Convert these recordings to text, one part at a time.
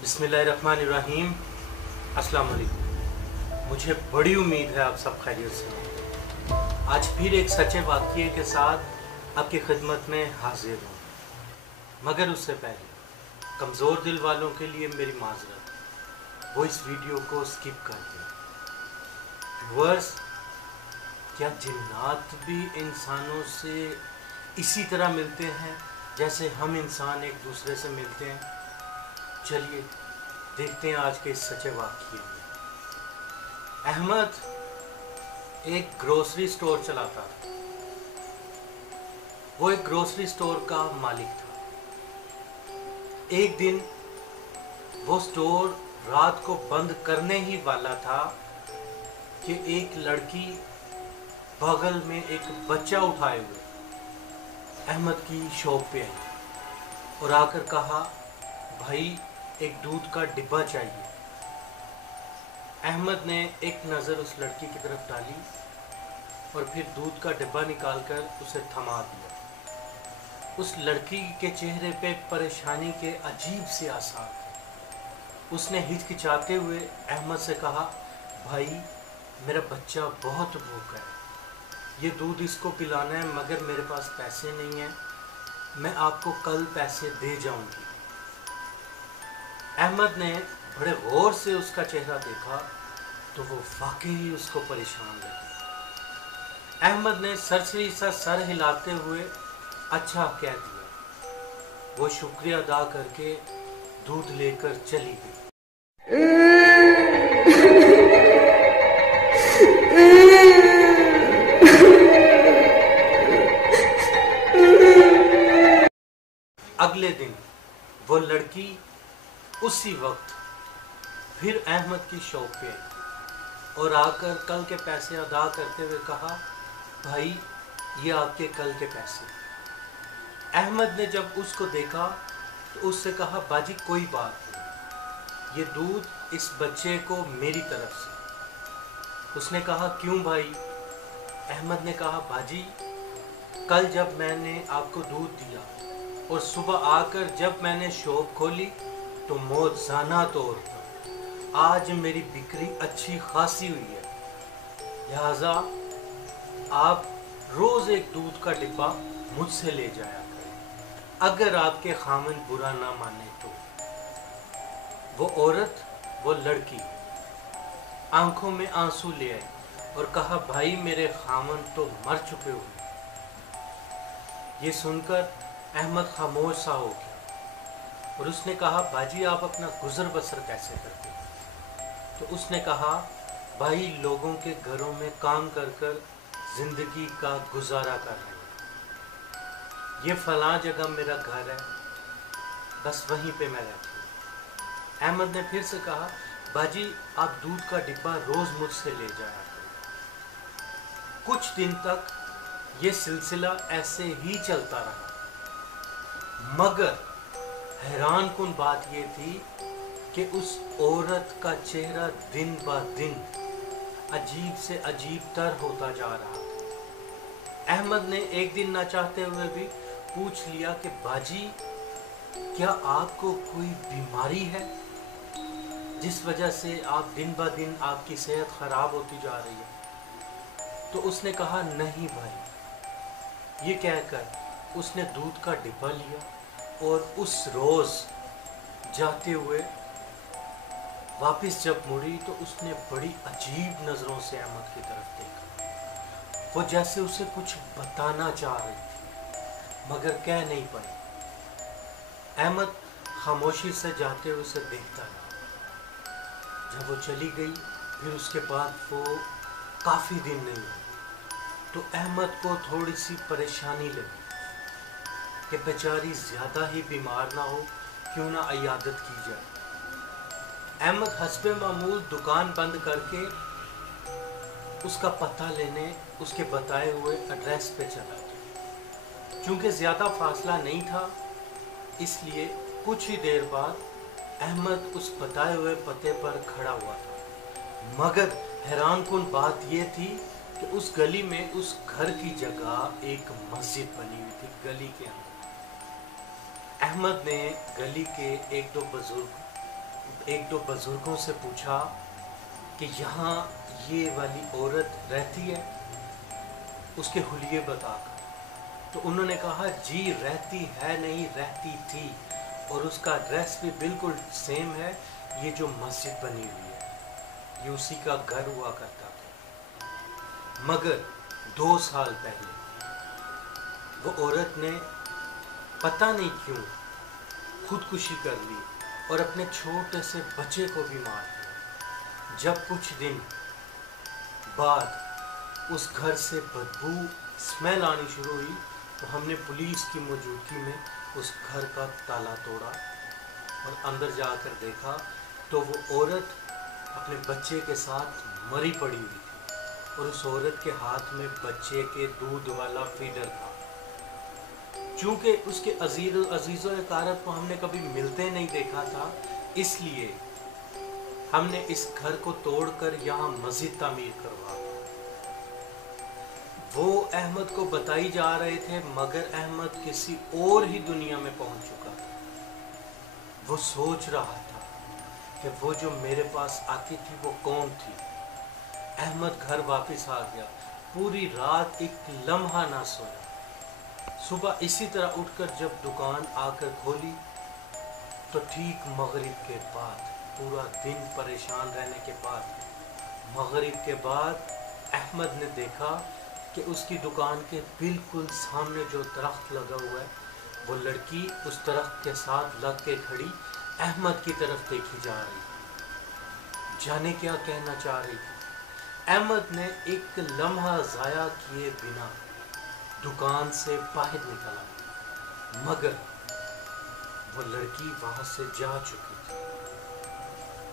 बिस्मिल्लाहिर्रहमानिर्रहीम। अस्सलाम वालेकुम। मुझे बड़ी उम्मीद है आप सब खैरियत से होंगे। आज फिर एक सच्चे वाक़ये के साथ आपकी खिदमत में हाजिर हूँ, मगर उससे पहले कमज़ोर दिल वालों के लिए मेरी माज़रत, वो इस वीडियो को स्किप कर दें। व्यूअर्स, क्या जिन्नात भी इंसानों से इसी तरह मिलते हैं जैसे हम इंसान एक दूसरे से मिलते हैं? चलिए देखते हैं आज के इस सच्चे वाक़ये में। अहमद एक ग्रोसरी स्टोर चलाता था। वो एक ग्रोसरी स्टोर का मालिक था। एक दिन वो स्टोर रात को बंद करने ही वाला था कि एक लड़की बगल में एक बच्चा उठाए हुए अहमद की शॉप पे आई और आकर कहा, भाई एक दूध का डिब्बा चाहिए। अहमद ने एक नज़र उस लड़की की तरफ डाली और फिर दूध का डिब्बा निकालकर उसे थमा दिया। उस लड़की के चेहरे पे परेशानी के अजीब से आसार थे। उसने हिचकिचाते हुए अहमद से कहा, भाई मेरा बच्चा बहुत भूखा है, ये दूध इसको पिलाना है, मगर मेरे पास पैसे नहीं हैं, मैं आपको कल पैसे दे जाऊंगी। अहमद ने बड़े गौर से उसका चेहरा देखा तो वो वाकई उसको परेशान लगी। अहमद ने सरसरी सा सर हिलाते हुए अच्छा कह दिया। वो शुक्रिया अदा करके दूध लेकर चली गई। अगले दिन वो लड़की उसी वक्त फिर अहमद की शॉप पे आई और आकर कल के पैसे अदा करते हुए कहा, भाई ये आपके कल के पैसे। अहमद ने जब उसको देखा तो उससे कहा, बाजी कोई बात नहीं, ये दूध इस बच्चे को मेरी तरफ से। उसने कहा, क्यों भाई? अहमद ने कहा, बाजी कल जब मैंने आपको दूध दिया और सुबह आकर जब मैंने शॉप खोली तो मौजाना तौर पर आज मेरी बिक्री अच्छी खासी हुई है, लिहाजा आप रोज़ एक दूध का डिब्बा मुझसे ले जाया करें, अगर आपके खामन बुरा ना माने तो। वो औरत, वो लड़की आंखों में आंसू ले आई और कहा, भाई मेरे खामन तो मर चुके हुए। ये सुनकर अहमद खामोश सा हो गया और उसने कहा, बाजी आप अपना गुजर बसर कैसे करते हैं? तो उसने कहा, भाई लोगों के घरों में काम कर कर ज़िंदगी का गुजारा कर रहे हैं। ये फ़लाँ जगह मेरा घर है, बस वहीं पे मैं रहती हूँ। अहमद ने फिर से कहा, बाजी आप दूध का डिब्बा रोज़ मुझसे ले जाया करें। कुछ दिन तक ये सिलसिला ऐसे ही चलता रहा, मगर हैरान कुन बात ये थी कि उस औरत का चेहरा दिन ब दिन अजीब से अजीब तर होता जा रहा था। अहमद ने एक दिन ना चाहते हुए भी पूछ लिया कि बाजी क्या आपको कोई बीमारी है जिस वजह से आप दिन ब दिन आपकी सेहत ख़राब होती जा रही है? तो उसने कहा, नहीं भाई। ये कहकर उसने दूध का डिब्बा लिया और उस रोज़ जाते हुए वापस जब मुड़ी तो उसने बड़ी अजीब नज़रों से अहमद की तरफ देखा। वो जैसे उसे कुछ बताना चाह रही थी मगर कह नहीं पाई। अहमद खामोशी से जाते हुए उसे देखता रहा। जब वो चली गई फिर उसके बाद वो काफ़ी दिन नहीं हुए तो अहमद को थोड़ी सी परेशानी लगी कि बेचारी ज़्यादा ही बीमार ना हो, क्यों ना इयादत की जाए। अहमद हस्बे मामूल दुकान बंद करके उसका पता लेने उसके बताए हुए एड्रेस पे चला गया। चूँकि ज़्यादा फासला नहीं था, इसलिए कुछ ही देर बाद अहमद उस बताए हुए पते पर खड़ा हुआ था। मगर हैरान कुन बात यह थी कि उस गली में उस घर की जगह एक मस्जिद बनी हुई थी गली के अंदर। अहमद ने गली के एक दो बुजुर्ग एक दो बुजुर्गों से पूछा कि यहाँ ये वाली औरत रहती है, उसके हुलिये बताकर। तो उन्होंने कहा जी रहती है नहीं, रहती थी, और उसका एड्रेस भी बिल्कुल सेम है, ये जो मस्जिद बनी हुई है ये उसी का घर हुआ करता था। मगर 2 साल पहले वो औरत ने पता नहीं क्यों खुदकुशी कर ली और अपने छोटे से बच्चे को भी मार दिया। जब कुछ दिन बाद उस घर से बदबू स्मेल आनी शुरू हुई तो हमने पुलिस की मौजूदगी में उस घर का ताला तोड़ा और अंदर जाकर देखा तो वो औरत अपने बच्चे के साथ मरी पड़ी हुई थी और उस औरत के हाथ में बच्चे के दूध वाला फीडर था। चूँकि उसके अजीज़ों अकारब को हमने कभी मिलते नहीं देखा था, इसलिए हमने इस घर को तोड़कर यहाँ मस्जिद तामीर करवा दी। वो अहमद को बताई जा रहे थे, मगर अहमद किसी और ही दुनिया में पहुंच चुका था। वो सोच रहा था कि वो जो मेरे पास आती थी वो कौन थी। अहमद घर वापस आ गया, पूरी रात एक लम्हा ना सोया। सुबह इसी तरह उठकर जब दुकान आकर खोली तो ठीक मगरिब के बाद, पूरा दिन परेशान रहने के बाद, मगरिब के बाद अहमद ने देखा कि उसकी दुकान के बिल्कुल सामने जो दरख्त लगा हुआ है, वो लड़की उस दरख्त के साथ लग के खड़ी अहमद की तरफ देखी जा रही। जाने क्या कहना चाह रही थी। अहमद ने एक लम्हा ज़ाया किए बिना दुकान से बाहर निकला, मगर वो लड़की वहाँ से जा चुकी थी।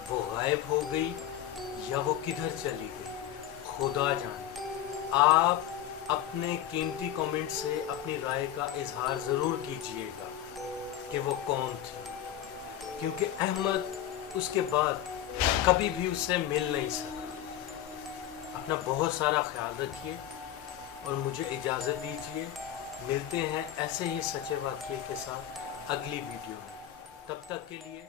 वो गायब हो गई या वो किधर चली गई, खुदा जाने। आप अपने कीमती कमेंट से अपनी राय का इजहार ज़रूर कीजिएगा कि वो कौन थी, क्योंकि अहमद उसके बाद कभी भी उससे मिल नहीं सका। अपना बहुत सारा ख्याल रखिए और मुझे इजाज़त दीजिए। मिलते हैं ऐसे ही सच्चे वाक़ये के साथ अगली वीडियो में। तब तक के लिए